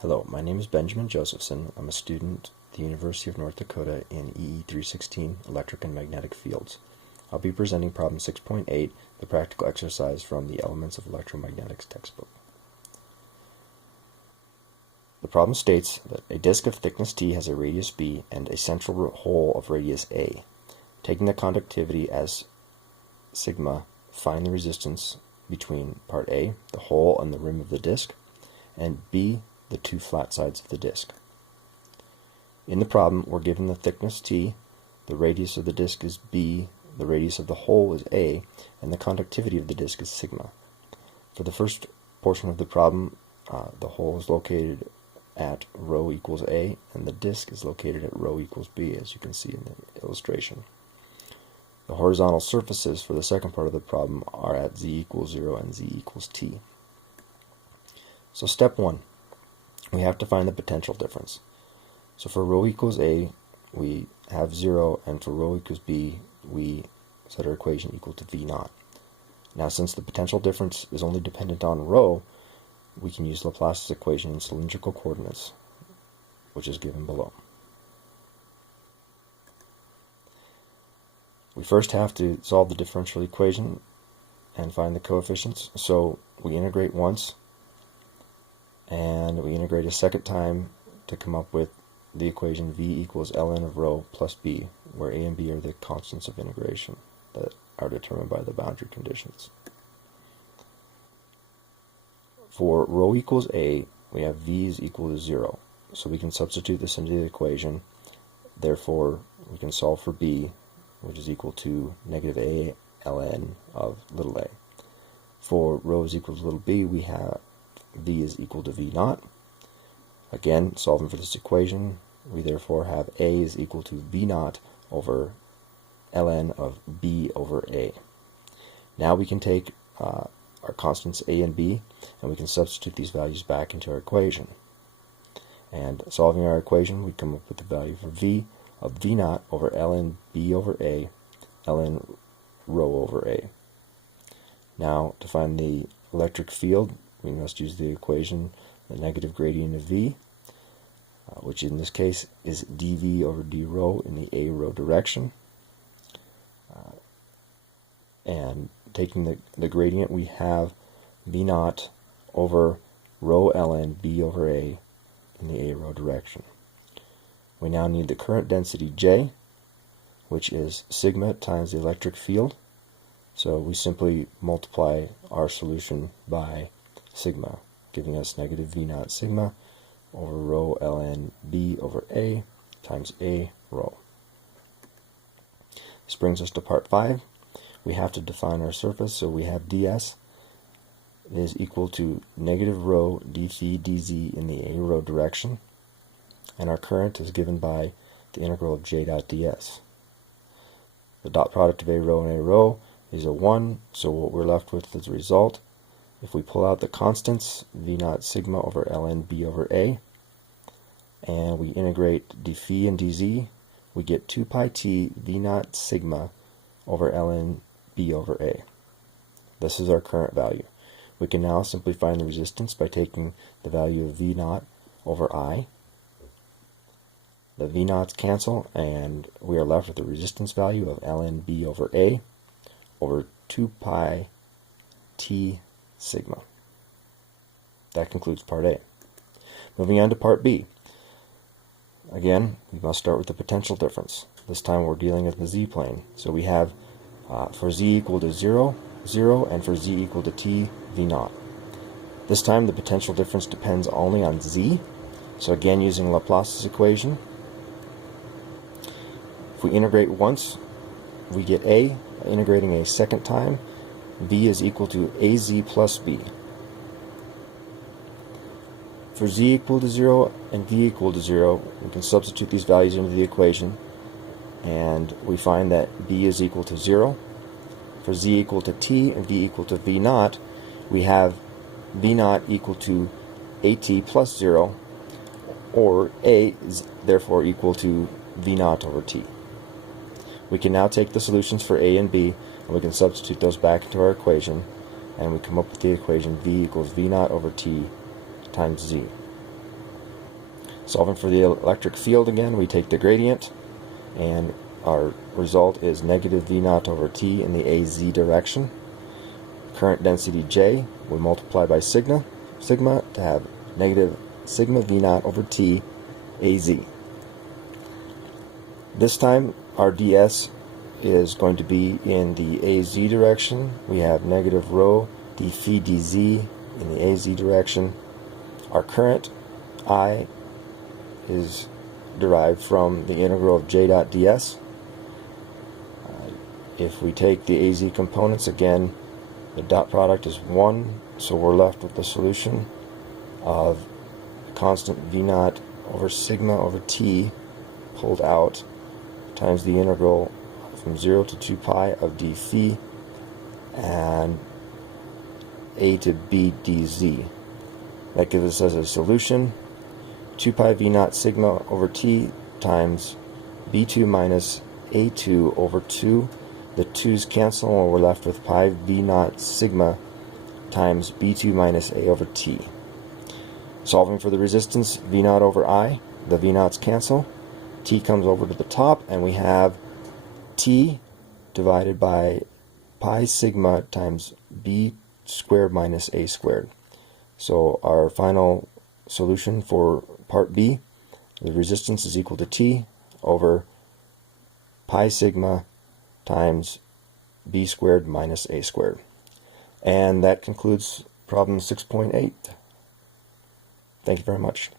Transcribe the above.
Hello, my name is Benjamin Josephson. I'm a student at the University of North Dakota in EE 316 Electric and Magnetic Fields. I'll be presenting problem 6.8, the practical exercise from the Elements of Electromagnetics textbook. The problem states that a disk of thickness T has a radius B and a central hole of radius A. Taking the conductivity as sigma, find the resistance between part A, the hole and the rim of the disk, and B, the two flat sides of the disk. In the problem, we're given the thickness T, the radius of the disk is B, the radius of the hole is A, and the conductivity of the disk is sigma. For the first portion of the problem, the hole is located at rho equals A, and the disk is located at rho equals B, as you can see in the illustration. The horizontal surfaces for the second part of the problem are at z equals 0 and z equals t. So step 1. We have to find the potential difference. So for rho equals A, we have 0, and for rho equals B, we set our equation equal to V naught. Now, since the potential difference is only dependent on rho, we can use Laplace's equation in cylindrical coordinates, which is given below. We first have to solve the differential equation and find the coefficients. So we integrate once, and we integrate a second time to come up with the equation V equals ln of rho plus B, where A and B are the constants of integration that are determined by the boundary conditions. For rho equals A, we have V is equal to 0, so we can substitute this into the equation. Therefore, we can solve for B, which is equal to negative A ln of little a. For rho is equal to little b, we have V is equal to V naught. Again, solving for this equation, we therefore have A is equal to V naught over ln of B over A. Now we can take our constants A and B, and we can substitute these values back into our equation. And solving our equation, we come up with the value for V of V naught over ln B over A, ln rho over A. Now, to find the electric field, we must use the equation, the negative gradient of V, which in this case is dV over d rho in the A rho direction. And taking the gradient, we have V naught over rho ln B over A in the A rho direction. We now need the current density J, which is sigma times the electric field. So we simply multiply our solution by sigma, giving us negative V naught sigma over rho ln B over A times A rho. This brings us to part 5. We have to define our surface, so we have ds is equal to negative rho d phi dz in the A rho direction, and our current is given by the integral of j dot ds. The dot product of A rho and A rho is a 1, so what we're left with is the result. If we pull out the constants, V naught sigma over ln B over A, and we integrate d phi and dz, we get 2 pi t V naught sigma over ln B over A. This is our current value. We can now simply find the resistance by taking the value of V naught over I. The V naughts cancel, and we are left with the resistance value of ln B over A over 2 pi t sigma. That concludes part A. Moving on to part B. Again, we must start with the potential difference. This time we're dealing with the z-plane. So we have for z equal to 0, 0, and for z equal to t, V naught. This time the potential difference depends only on z. So again, using Laplace's equation, if we integrate once, we get A. Integrating a second time, V is equal to AZ plus B. For z equal to 0 and V equal to 0, we can substitute these values into the equation, and we find that B is equal to 0. For z equal to t and V equal to V naught, we have V naught equal to AT plus 0, or A is therefore equal to V naught over t. We can now take the solutions for A and B, and we can substitute those back into our equation, and we come up with the equation V equals V naught over t times z. Solving for the electric field again, we take the gradient, and our result is negative V naught over T in the AZ direction. Current density J, we multiply by sigma to have negative sigma V naught over T AZ. This time our ds is going to be in the AZ direction. We have negative rho d phi dz in the AZ direction. Our current I is derived from the integral of j dot ds. If we take the AZ components again, the dot product is 1, so we're left with the solution of constant V naught over sigma over T pulled out times the integral from 0 to 2 pi of d phi and a to b dz. That gives us as a solution 2 pi V naught sigma over T times b2 minus a2 over 2. The 2's cancel and we're left with pi V naught sigma times b2 minus a over T. Solving for the resistance V naught over I, the V naughts cancel. T comes over to the top and we have T divided by pi sigma times b squared minus a squared. So our final solution for part B, the resistance is equal to T over pi sigma times b squared minus a squared. And that concludes problem 6.8. Thank you very much.